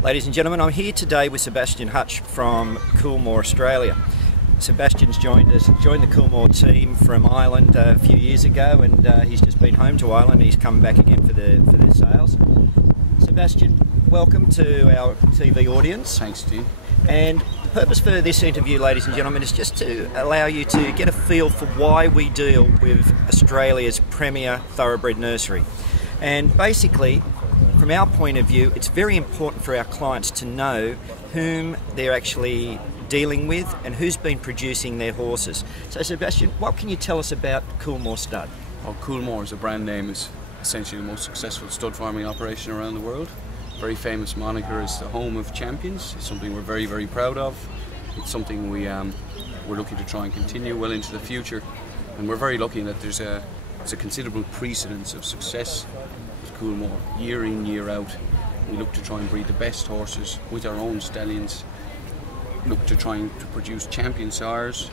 Ladies and gentlemen, I'm here today with Sebastian Hutch from Coolmore Australia. Sebastian's joined the Coolmore team from Ireland a few years ago, and he's just been home to Ireland. He's come back again for their sales. Sebastian, welcome to our TV audience. Thanks, Steve. And the purpose for this interview, ladies and gentlemen, is just to allow you to get a feel for why we deal with Australia's premier thoroughbred nursery. And basically, from our point of view, it's very important for our clients to know whom they're actually dealing with and who's been producing their horses. So Sebastian, what can you tell us about Coolmore Stud? Well, Coolmore as a brand name is essentially the most successful stud farming operation around the world. Very famous moniker is the home of champions. It's something we're very, very proud of. It's something we're looking to try and continue well into the future. And we're very lucky that there's a considerable precedence of success with Coolmore. Year in, year out, we look to try and breed the best horses with our own stallions, look to trying to produce champion sires,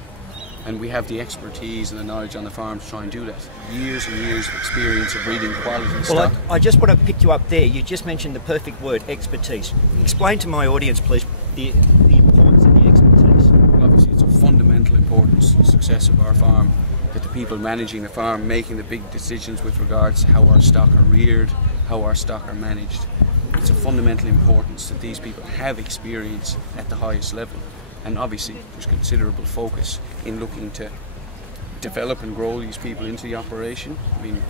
and we have the expertise and the knowledge on the farm to try and do that. Years and years of experience of breeding quality stock. Well, I just want to pick you up there. You just mentioned the perfect word, expertise. Explain to my audience, please, the importance of the expertise. Well, obviously it's of fundamental importance to the success of our farm that the people managing the farm, making the big decisions with regards to how our stock are reared, how our stock are managed. It's of fundamental importance that these people have experience at the highest level. And obviously there's considerable focus in looking to develop and grow these people into the operation. I mean,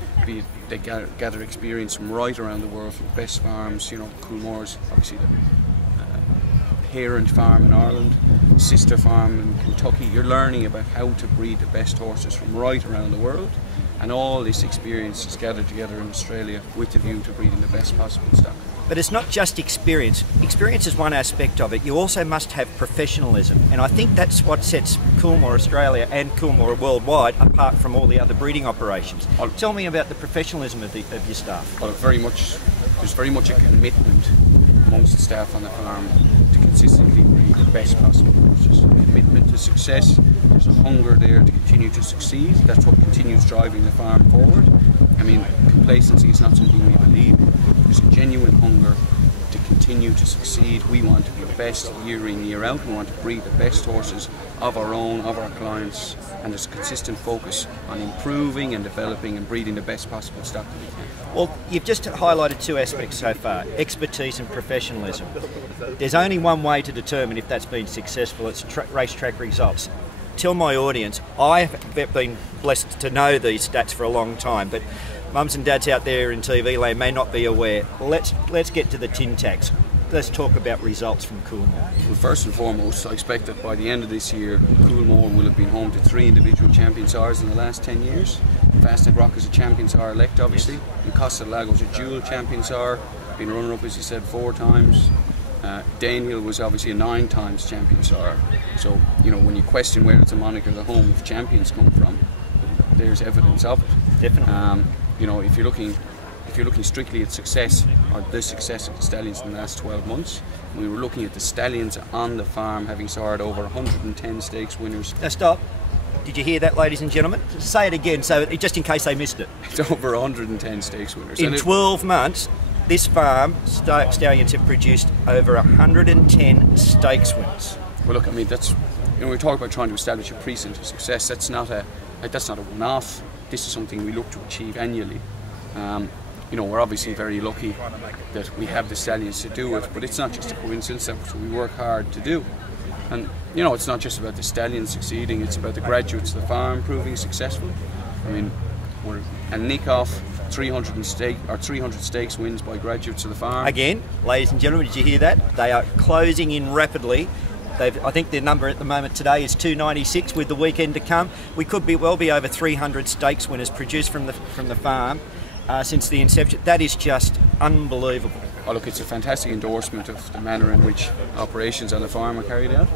they gather experience from right around the world, from best farms. You know, Coolmore's obviously the parent farm in Ireland, sister farm in Kentucky. You're learning about how to breed the best horses from right around the world, and all this experience is gathered together in Australia with a view to breeding the best possible stock. But it's not just experience. Experience is one aspect of it. You also must have professionalism. And I think that's what sets Coolmore Australia and Coolmore worldwide apart from all the other breeding operations. Tell me about the professionalism of your staff. Well, there's very much a commitment amongst the staff on the farm to consistently breed the best possible horses. A commitment to success. There's a hunger there to continue to succeed. That's what continues driving the farm forward. I mean, complacency is not something we believe in. There's a genuine hunger to continue to succeed. We want to be the best year in, year out. We want to breed the best horses of our own, of our clients, and there's a consistent focus on improving and developing and breeding the best possible stock that we can. Well, you've just highlighted two aspects so far, expertise and professionalism. There's only one way to determine if that's been successful, it's racetrack results. Tell my audience, I've been blessed to know these stats for a long time, but mums and dads out there in TV land may not be aware. Let's get to the tin tacks. Let's talk about results from Coolmore. Well, first and foremost, I expect that by the end of this year, Coolmore will have been home to 3 individual champion sires in the last 10 years. Fastnet Rock is a champion sire elect, obviously. Encosta Lago is a dual champion sire, been runner-up, as you said, 4 times. Danehill was obviously a 9 times champion sire. So, you know, when you question where the moniker the home of champions come from, there's evidence of it. Definitely. You know, if you're looking strictly at success, or the success of the stallions in the last 12 months, we were looking at the stallions on the farm having sired over 110 stakes winners. Now stop. Did you hear that, ladies and gentlemen? Say it again, so just in case they missed it. It's over 110 stakes winners. In 12 months, this farm, stallions have produced over 110 stakes winners. Well, look, I mean, that's, you know, we talk about trying to establish a precedent of success. That's not a one-off. This is something we look to achieve annually. You know, we're obviously very lucky that we have the stallions to do it, but it's not just a coincidence. That's what we work hard to do. And you know, it's not just about the stallions succeeding; it's about the graduates of the farm proving successful. I mean, we're a nick off 300 stakes wins by graduates of the farm. Again, ladies and gentlemen, did you hear that? They are closing in rapidly. I think their number at the moment today is 296. With the weekend to come, we could well be over 300 stakes winners produced from the farm since the inception. That is just unbelievable. Oh, look, it's a fantastic endorsement of the manner in which operations on the farm are carried out.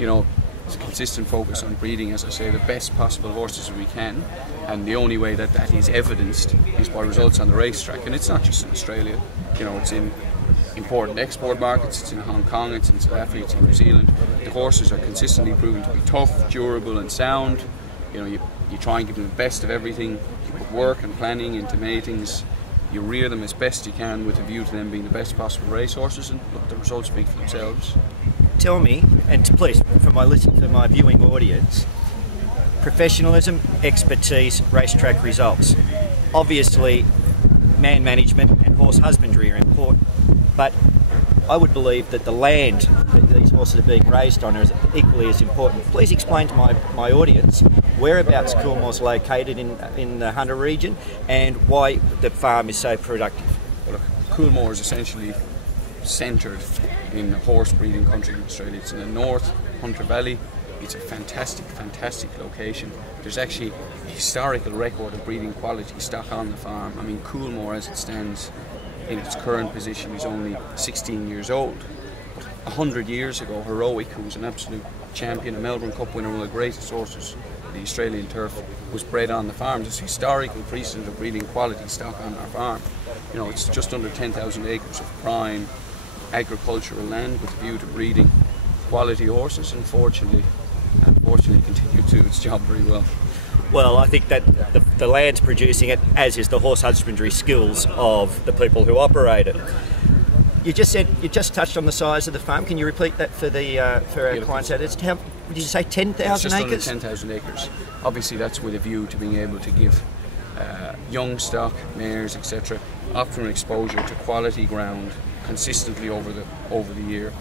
You know, it's a consistent focus on breeding, as I say, the best possible horses we can, and the only way that that is evidenced is by results on the racetrack. And it's not just in Australia. You know, it's in important export markets, it's in Hong Kong, it's in South Africa, it's in New Zealand. The horses are consistently proven to be tough, durable and sound. You know, you try and give them the best of everything. You put work and planning into matings. You rear them as best you can with a view to them being the best possible racehorses, and look, the results speak for themselves. Tell me, and please, for my viewing audience, professionalism, expertise, racetrack results. Obviously, man management and horse husbandry are important, but I would believe that the land that these horses are being raised on is equally as important. Please explain to my audience whereabouts Coolmore's located in the Hunter region and why the farm is so productive. Well, look, Coolmore is essentially centred in horse breeding country in Australia. It's in the north, Hunter Valley. It's a fantastic, fantastic location. There's actually a historical record of breeding quality stock on the farm. I mean, Coolmore, as it stands in its current position, is only 16 years old. 100 years ago, Heroic, who was an absolute champion, a Melbourne Cup winner, one of the greatest horses of the Australian turf, was bred on the farm. There's historical precedent of breeding quality stock on our farm. You know, it's just under 10,000 acres of prime agricultural land with a view to breeding quality horses, and unfortunately continue to do its job very well. Well, I think that the land's producing it, as is the horse husbandry skills of the people who operate it. You just touched on the size of the farm. Can you repeat that for our clients? How did you say 10,000 acres? Just under 10,000 acres. Obviously, that's with a view to being able to give young stock, mares, etc., often exposure to quality ground consistently over the year,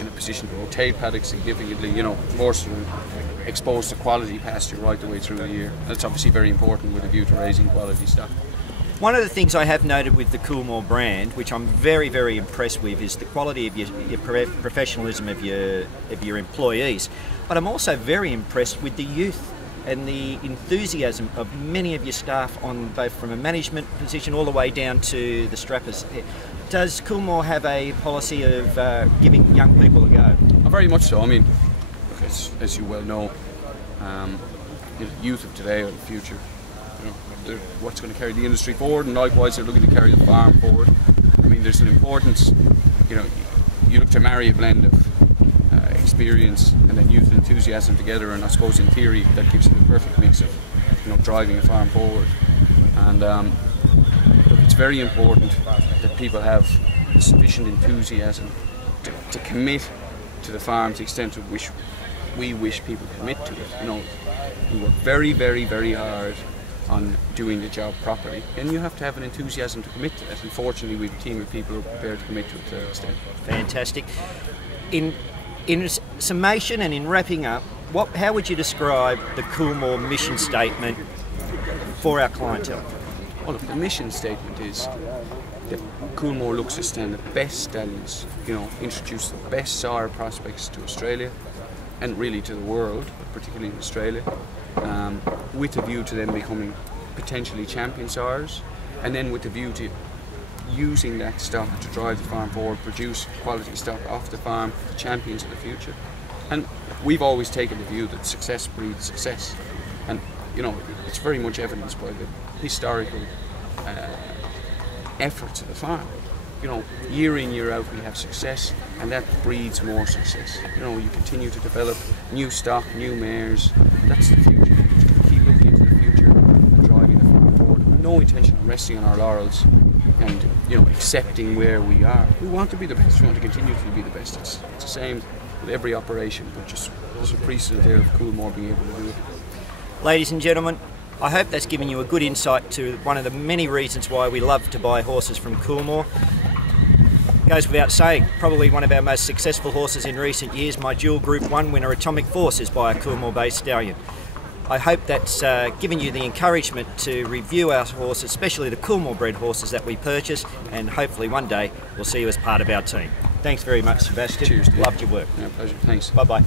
in a position to rotate paddocks significantly. You know, horses are exposed to quality pasture right the way through the year. That's obviously very important with a view to raising quality stock. One of the things I have noted with the Coolmore brand, which I'm very, very impressed with, is the quality of your professionalism of your employees. But I'm also very impressed with the youth and the enthusiasm of many of your staff, on both from a management position all the way down to the strappers. Does Coolmore have a policy of giving young people a go? Oh, very much so. I mean, as you well know, the youth of today are the future. You know, they're what's going to carry the industry forward, and likewise they're looking to carry the farm forward. I mean, there's an importance, you know, you look to marry a blend of experience and then youth and enthusiasm together, and I suppose in theory that gives you the perfect mix of, you know, driving a farm forward. And look, it's very important that people have sufficient enthusiasm to commit to the farm to the extent to which we wish people commit to it. You know, we work very, very, very hard on doing the job properly, and you have to have an enthusiasm to commit to it. Unfortunately, we have a team of people who are prepared to commit to it to that extent. Fantastic. In summation and in wrapping up, how would you describe the Coolmore mission statement for our clientele? Well, look, the mission statement is that Coolmore looks to stand the best stallions, you know, introduce the best sire prospects to Australia and really to the world, but particularly in Australia, with a view to them becoming potentially champion sires, and then with a view to using that stock to drive the farm forward, produce quality stock off the farm, the champions of the future. And we've always taken the view that success breeds success, and you know, it's very much evidenced by the historical efforts of the farm. You know, year in, year out we have success, and that breeds more success. You know, you continue to develop new stock, new mares. That's the future. Keep looking into the future and driving the farm forward. No intention of resting on our laurels and, you know, accepting where we are. We want to be the best. We want to continue to be the best. It's the same with every operation, but just there's a precedent there of Coolmore being able to do it. Ladies and gentlemen, I hope that's given you a good insight to one of the many reasons why we love to buy horses from Coolmore. Goes without saying, probably one of our most successful horses in recent years, my dual Group 1 winner Atomic Force, is by a Coolmore-based stallion. I hope that's given you the encouragement to review our horses, especially the Coolmore-bred horses that we purchase, and hopefully one day we'll see you as part of our team. Thanks very much, Sebastian. Cheers. Loved your work. Yeah, pleasure. Thanks. Bye-bye.